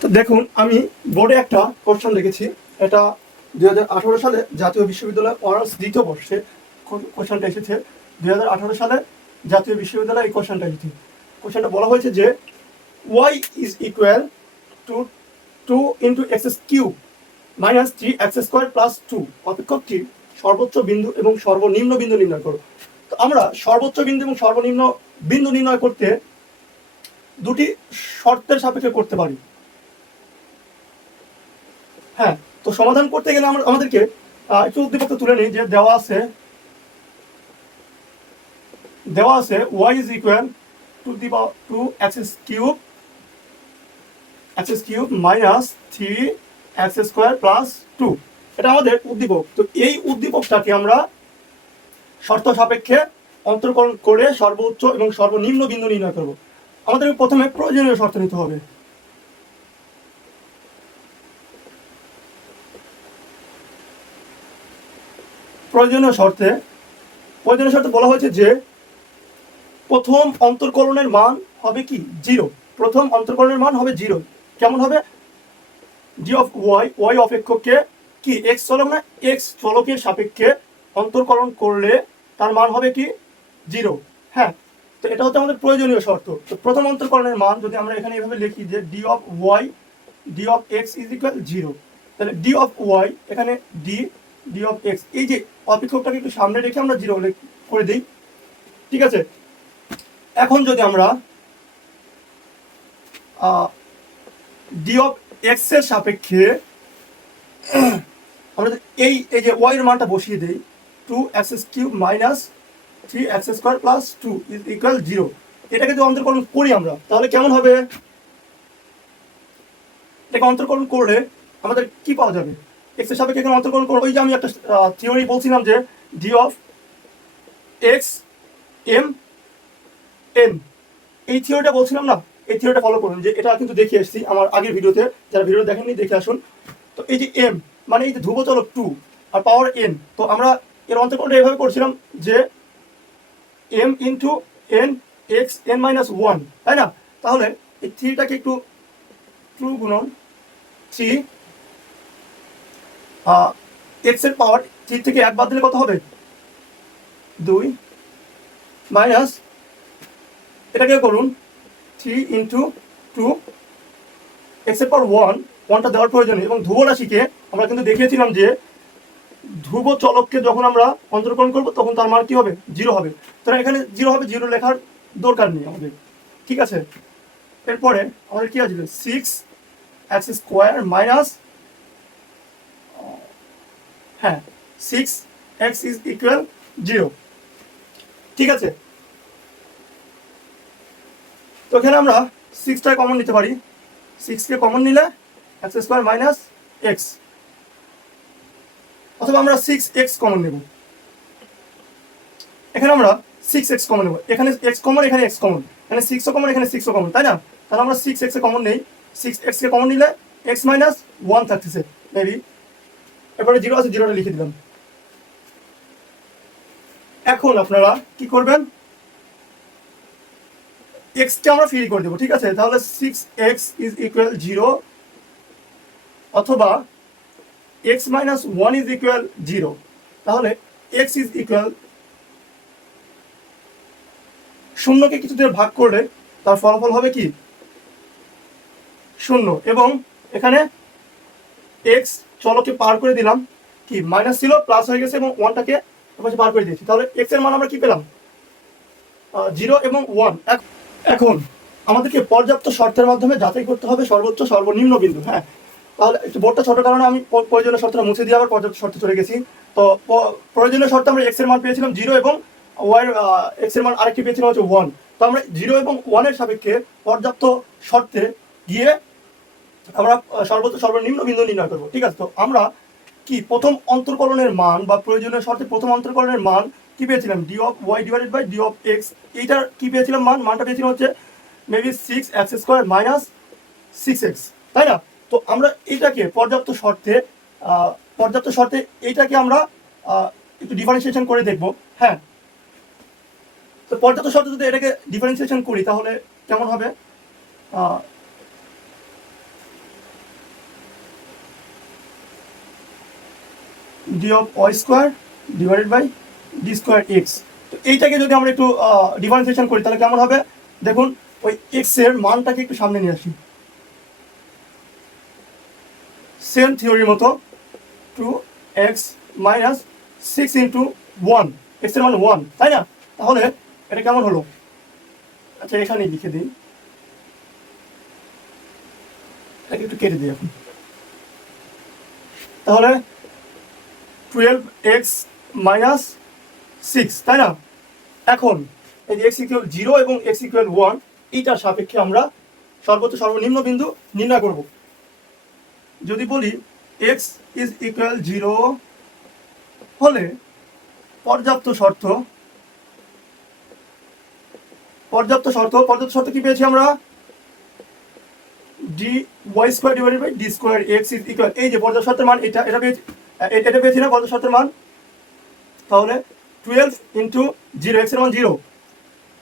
তো দেখুন, আমি বোর্ডে একটা কোশ্চেন দেখেছি এটা দুই হাজার আঠারো সালে জাতীয় বিশ্ববিদ্যালয় অনার্স দ্বিতীয় বর্ষে কোশ্চেনটা এসেছে? দুই হাজার আঠারো সালে জাতীয় বিশ্ববিদ্যালয়ে এই কোশ্চেনটা এসেছে। কোশ্চেনটা বলা হয়েছে যে y is equal to two into x cube minus three x square plus two অপেক্ষকটির সর্বোচ্চ বিন্দু এবং সর্বনিম্ন বিন্দু নির্ণয় করো। তো আমরা সর্বোচ্চ বিন্দু এবং সর্বনিম্ন বিন্দু নির্ণয় করতে দুটি শর্তের সাপেক্ষে করতে পারি। হ্যাঁ তো সমাধান করতে গেলে আমরা আমাদেরকে একটু উদ্দীপক তুলে নিই যে দেওয়া আছে দেওয়া আছে y is equal to the two x cube x cube minus three x square plus two এটা আমাদের উদ্দীপক। তো এই উদ্দীপকটাকে আমরা শর্ত সাপেক্ষে অন্তর্করণ করে সর্বোচ্চ এবং সর্বনিম্ন বিন্দু নির্ণয় করব। আমাদের প্রথমে প্রয়োজনীয় শর্ত নিতে হবে। প্রয়োজনীয় শর্তে প্রয়োজনীয় শর্তে বলা হয়েছে যে প্রথম অন্তর্কলনের মান হবে কি? জিরো প্রথম অন্তর্কলনের মান হবে জিরো কেমন হবে? জি অফ ওয়াই ওয়াই অপেক্ষককে কি? এক্স চলক না? এক্স চলকের সাপেক্ষে অন্তর্কলন করলে তার মান হবে কি? জিরো হ্যাঁ তো এটা হচ্ছে আমাদের প্রয়োজনীয় শর্ত। তো প্রথম অন্তর্করণের মান যদি আমরা এখানে এইভাবে লিখি যে d of y d of x is equal zero তাহলে ডি অফ ওয়াই এখানে ডি ডি অফ এক্স এই যে অপেক্ষকটাকে একটু সামনে রেখে আমরা জিরো করে দিই। ঠিক আছে? এখন যদি আমরা ডি অফ এক্সের সাপেক্ষে, আমরা এই এই যে ওয়াই এর মানটা বসিয়ে দিই two x cube minus three x square plus two is equal zero এটাকে যদি অন্তর্করণ করি আমরা, তাহলে কেমন হবে? এটাকে অন্তর্করণ করলে আমাদের কি পাওয়া যাবে? এক্সের সাপেক্ষে এখানে অন্তর্কলন করব ওই যে আমি একটা থিওরি বলছিলাম যে d of x m n এই থিওরিটা বলছিলাম না, এই থিওরিটা ফলো করুন, যে এটা কিন্তু দেখে এসেছি আমার আগের ভিডিওতে। যারা ভিডিও দেখেননি, দেখে আসুন। তো এই যে এম মানে এই যে ধ্রুবচলক টু আর পাওয়ার এন তো আমরা এর অন্তর্কলনটা এভাবে করছিলাম যে m into n x n minus one তাই না? তাহলে এই থ্রিটাকে একটু টু গুণন থ্রি এক্সের পাওয়ার থ্রি থেকে এক বাদ দিলে কত হবে? দুই মাইনাস এটাকে করুন থ্রি ইন্টু টু এক্সের পর ওয়ান ওয়ানটা দেওয়ার প্রয়োজন এবং ধ্রুব রাশিকে আমরা কিন্তু দেখিয়েছিলাম যে ধ্রুব চলককে যখন আমরা অন্তর্করণ করব, তখন তার মান কি হবে? জিরো হবে। তো এখানে জিরো হবে জিরো লেখার দরকার নেই আমাদের। ঠিক আছে? এরপরে আমাদের কি আসবে? সিক্স এক্স স্কোয়ার মাইনাস হ্যাঁ six x is equal zero ঠিক আছে? তো এখানে আমরা সিক্সটা কমন নিতে পারি। সিক্সকে কমন নিলে এক্স স্কোয়ার মাইনাস এক্স অথবা আমরা সিক্স এক্স কমন নেব। এখানে আমরা সিক্স এক্স কমন নেব। এখানে এক্স কমন এখানে এক্স কমন এখানে সিক্সও কমন এখানে সিক্সও কমন তাই না? তাহলে আমরা সিক্স এক্সে কমন নেই। সিক্স এক্সকে কমন নিলে এক্স মাইনাস ওয়ান থাকতেছে মেবি এরপরে জিরো আছে, জিরোটা লিখে দিলাম। এখন আপনারা কি করবেন? এক্সকে আমরা ফ্রি করে দেবো, ঠিক আছে? তাহলে six x is equal zero অথবা x minus one is equal zero তাহলে এক্স ইজ ইকুয়াল শূন্যকে কিছু দিয়ে ভাগ করলে তার ফলাফল হবে কি? শূন্য। এবং এখানে এক্স চলকে পার করে দিলাম। কি মাইনাস ছিল প্লাস হয়ে গেছে এবং ওয়ানটাকে পাশে পার করে দিয়েছি। তাহলে এক্সের মান আমরা কি পেলাম? জিরো এবং ওয়ান এখন আমাদেরকে পর্যাপ্ত শর্তের মাধ্যমে যাচাই করতে হবে সর্বোচ্চ সর্বনিম্ন বিন্দু হ্যাঁ? তাহলে একটু বোর্ডটা ছোট কারণে আমি প্রয়োজনীয় শর্তটা মুছে দিয়ে আবার পর্যাপ্ত শর্তে চলে গেছি। তো প্রয়োজনীয় শর্তে আমরা এক্সের মান পেয়েছিলাম জিরো এবং ওয়াই এক্সের মান আরেকটি পেয়েছিলাম হচ্ছে ওয়ান তো আমরা জিরো এবং ওয়ানের সাপেক্ষে পর্যাপ্ত শর্তে গিয়ে আমরা সর্বোচ্চ, সর্বনিম্ন বিন্দু নির্ণয় করব, ঠিক আছে? তো আমরা কি প্রথম অন্তর্কলনের মান বা প্রয়োজনীয় শর্তে প্রথম অন্তর্কলনের মান কি পেয়েছিলাম? D of y divided by d of x এইটার কি পেয়েছিলাম মান? মানটা পেয়েছিলাম হচ্ছে maybe six x square minus six x তাই না? তো আমরা এইটাকে পর্যাপ্ত শর্তে পর্যাপ্ত শর্তে এইটাকে আমরা একটু ডিফারেন্সিয়েশন করে দেখব হ্যাঁ? তো পর্যাপ্ত শর্তে যদি এটাকে ডিফারেন্সিয়েশন করি তাহলে কেমন হবে? D of y square divided by d square x তো এইটাকে যদি আমরা একটু ডিফারেন্সিয়েশন করি, তাহলে কেমন হবে? দেখুন, ওই এক্সের মানটাকে একটু সামনে নিয়ে আসি। সেম থিওরির মতো two x minus six into one এক্সের মান ওয়ান তাই না? তাহলে এটা কেমন হলো? আচ্ছা এখানেই লিখে দিই। এটাকে একটু কেটে দিই এখন। তাহলে টুয়েলভ এক্স মাইনাস সিক্স তাই না? এখন এই যে এক্স ইকুয়াল জিরো এবং এক্স ইকুয়াল ওয়ান এইটার সাপেক্ষে আমরা সর্বোচ্চ, সর্বনিম্ন বিন্দু নির্ণয় করব। যদি বলি এক্স ইজ ইকুয়াল জিরো হলে পর্যাপ্ত শর্ত পর্যাপ্ত শর্ত পর্যাপ্ত শর্ত কি পেয়েছি আমরা? D y square divided by d square x is equal এই যে পর্যাপ্ত শর্তের মান, এটা এটা পেয়েছি। এটা পেয়েছি না পর্যাপ্ত শর্তের মান? তাহলে টুয়েলভ ইন্টু জিরো এক্সের মান জিরো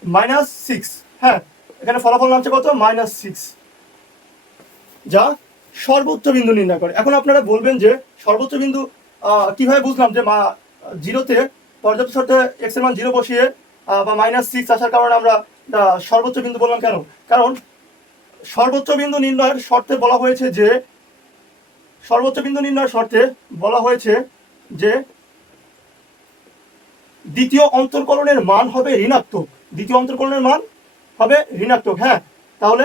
মাইনাস সিক্স হ্যাঁ এখানে ফলাফল নামছে কত? মাইনাস সিক্স যা সর্বোচ্চ বিন্দু নির্ণয় করে। এখন আপনারা বলবেন যে সর্বোচ্চ বিন্দু কীভাবে বুঝলাম যে মা, জিরোতে পর্যাপ্ত শর্তে এক্সের মান জিরো বসিয়ে বা মাইনাস সিক্স আসার কারণে আমরা সর্বোচ্চ বিন্দু বললাম কেন? কারণ সর্বোচ্চ বিন্দু নির্ণয়ের শর্তে বলা হয়েছে যে সর্বোচ্চ বিন্দু নির্ণয় শর্তে বলা হয়েছে যে দ্বিতীয় অন্তর্কলনের মান হবে ঋণাত্মক। দ্বিতীয় অন্তর্কলনের মান হবে ঋণাত্মক হ্যাঁ? তাহলে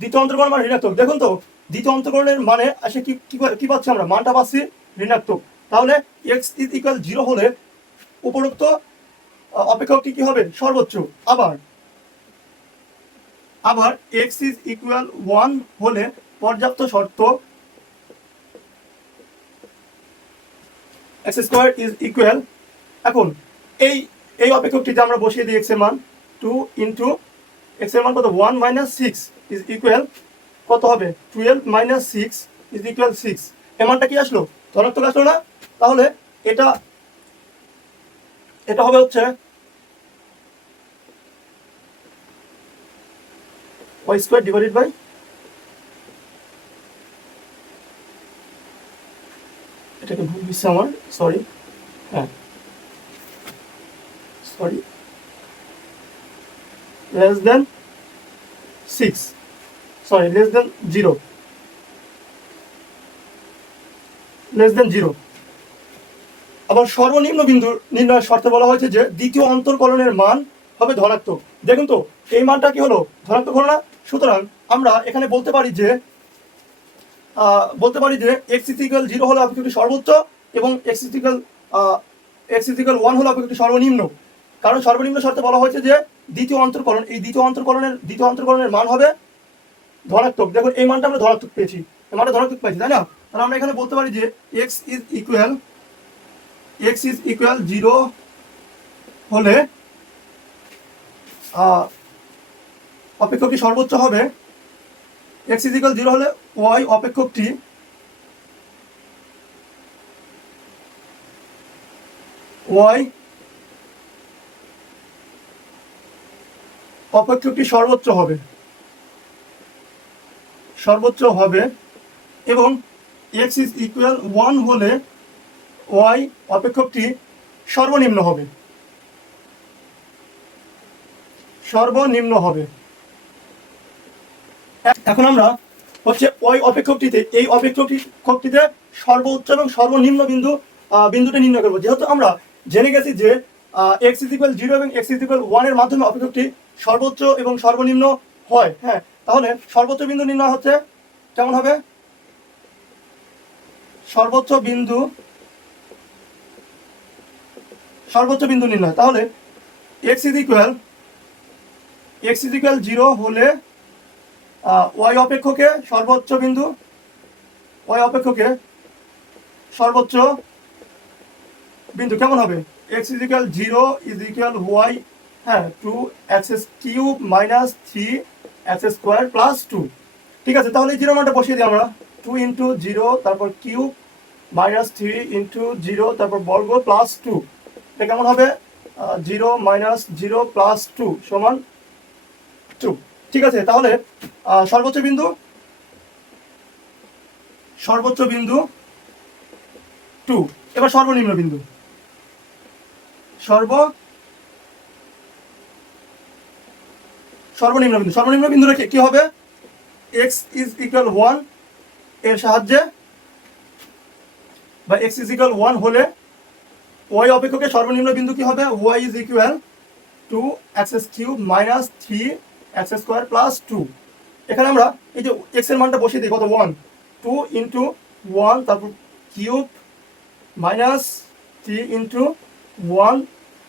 দ্বিতীয় অন্তর্কলন মান ঋণাত্মক। দেখুন তো, দ্বিতীয় অন্তর্কলনের মানে আসে কি কি পাচ্ছি আমরা? মানটা পাচ্ছি ঋণাত্মক। তাহলে এক্স ইজ ইকুয়াল জিরো হলে উপরোক্ত অপেক্ষকটি কি হবে? সর্বোচ্চ। আবার আবার এক্স ইজ ইকুয়াল ওয়ান হলে পর্যাপ্ত শর্ত এক্স স্কোয়ার ইজ ইকুয়াল এখন এই এই অপেক্ষকটিতে আমরা বসিয়ে দিই এক্সের মান টু ইন্টু এক্সের মান কত? One minus six is equal কত হবে? Twelve minus six is equal six এর মানটা কি আসলো? ধনাত্মক আসলো না? তাহলে এটা এটা হবে হচ্ছে ওয়াই স্কোয়ার ডিভাইডেড বাই এটাকে ভুল দিচ্ছে আমার? সরি হ্যাঁ। Sorry less than six sorry less than zero less than zero আবার সর্বনিম্ন বিন্দু নির্ণয়ের শর্তে বলা হয়েছে যে দ্বিতীয় অন্তর্কলনের মান হবে ধনাত্মক। দেখুন তো, এই মানটা কি হলো? ধনাত্মক হলো না? সুতরাং আমরা এখানে বলতে পারি যে বলতে পারি যে এক্স ইথিক্যাল জিরো হলো অপেক্ষাটি সর্বোচ্চ এবং x is equal x is equal one হলো অপেক্ষাটি সর্বনিম্ন। কারণ সর্বনিম্ন শর্তে বলা হয়েছে যে দ্বিতীয় অন্তর্করণ এই দ্বিতীয় অন্তর্কলনের দ্বিতীয় অন্তর্কলনের মান হবে ধনাত্মক। দেখুন, এই মানটা আমরা ধনাত্মক পেয়েছি। মানটা ধনাত্মক পেয়েছি, তাই না? তাহলে আমরা এখানে বলতে পারি যে x is equal x is equal zero হলে অপেক্ষকটি সর্বোচ্চ হবে? এক্স ইজ ইকুয়াল জিরো হলে ওয়াই অপেক্ষকটি ওয়াই অপেক্ষকটি সর্বোচ্চ হবে। সর্বোচ্চ হবে এবং এক্স ইজ ইকুয়াল ওয়ান হলে ওয়াই অপেক্ষকটি সর্বনিম্ন হবে। সর্বনিম্ন হবে। এখন আমরা হচ্ছে ওই অপেক্ষকটিতে, এই অপেক্ষকটিতে সর্বোচ্চ এবং সর্বনিম্ন বিন্দু বিন্দুটা নির্ণয় করব। যেহেতু আমরা জেনে গেছি যে এক্স ইজিক্যাল জিরো এবং এক্স ইজিক্যাল ওয়ানের মাধ্যমে অপেক্ষকটি সর্বোচ্চ এবং সর্বনিম্ন হয় হ্যাঁ তাহলে সর্বোচ্চ বিন্দু নির্ণয় হচ্ছে কেমন হবে? সর্বোচ্চ বিন্দু সর্বোচ্চ বিন্দু নির্ণয়। তাহলে x is equal x is equal zero হলে ওয়াই অপেক্ষকে সর্বোচ্চ বিন্দু, ওয়াই অপেক্ষকে সর্বোচ্চ বিন্দু কেমন হবে? X is equal zero is equal y হ্যাঁ two x cube minus three x square plus two ঠিক আছে, তাহলে জিরো মানটা বসিয়ে দিই আমরা। টু ইন্টু জিরো তারপর cube minus three into zero তারপর বর্গ প্লাস টু এটা কেমন হবে? Zero minus zero plus two সমান টু ঠিক আছে, তাহলে সর্বোচ্চ বিন্দু সর্বোচ্চ বিন্দু টু এবার সর্বনিম্ন বিন্দু। সর্ব, সর্বনিম্ন বিন্দু। সর্বনিম্ন বিন্দু রেখে কি হবে? এক্স ইজ ইকুয়াল ওয়ানের সাহায্যে, বা এক্স ইজ ইকুয়াল ওয়ান হলে ওয়াই অপেক্ষকে সর্বনিম্ন বিন্দু কি হবে? Y is equal two x S cube minus three x square plus two এখানে আমরা এই যে এক্সের মানটা বসিয়ে দিই, কত? ওয়ান টু ইন্টু ওয়ান তারপর cube minus three into one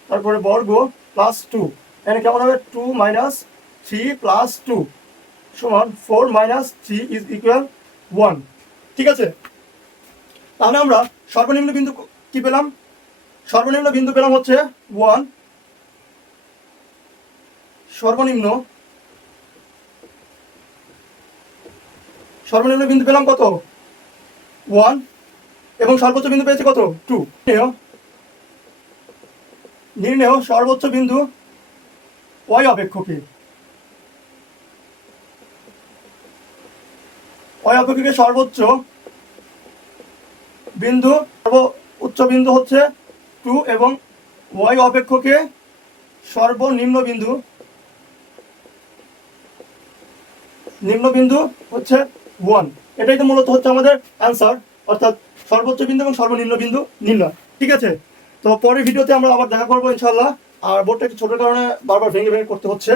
তারপরে বর্গ প্লাস টু এখানে কেমন হবে? Two minus three plus two সমান four minus three is equal one ঠিক আছে? তাহলে আমরা সর্বনিম্ন বিন্দু কি পেলাম? সর্বনিম্ন বিন্দু পেলাম হচ্ছে ওয়ান সর্বনিম্ন সর্বনিম্ন বিন্দু পেলাম কত? ওয়ান। এবং সর্বোচ্চ বিন্দু পেয়েছে কত? টু। নির্ণেয় সর্বোচ্চ বিন্দু ওয়াই অপেক্ষকে। ওয়াই অপেক্ষকে সর্বোচ্চ বিন্দু সর্ব উচ্চ বিন্দু হচ্ছে টু এবং ওয়াই অপেক্ষকে সর্বনিম্ন বিন্দু। নিম্ন বিন্দু হচ্ছে ওয়ান এটাই তো মূলত হচ্ছে আমাদের অ্যান্সার অর্থাৎ সর্বোচ্চ বিন্দু এবং সর্বনিম্ন বিন্দু নির্ণয়। ঠিক আছে? তো পরের ভিডিওতে আমরা আবার দেখা করব ইনশাল্লাহ আর বোর্ডটা একটু ছোটো কারণে বারবার ভেঙে ভেঙে করতে হচ্ছে।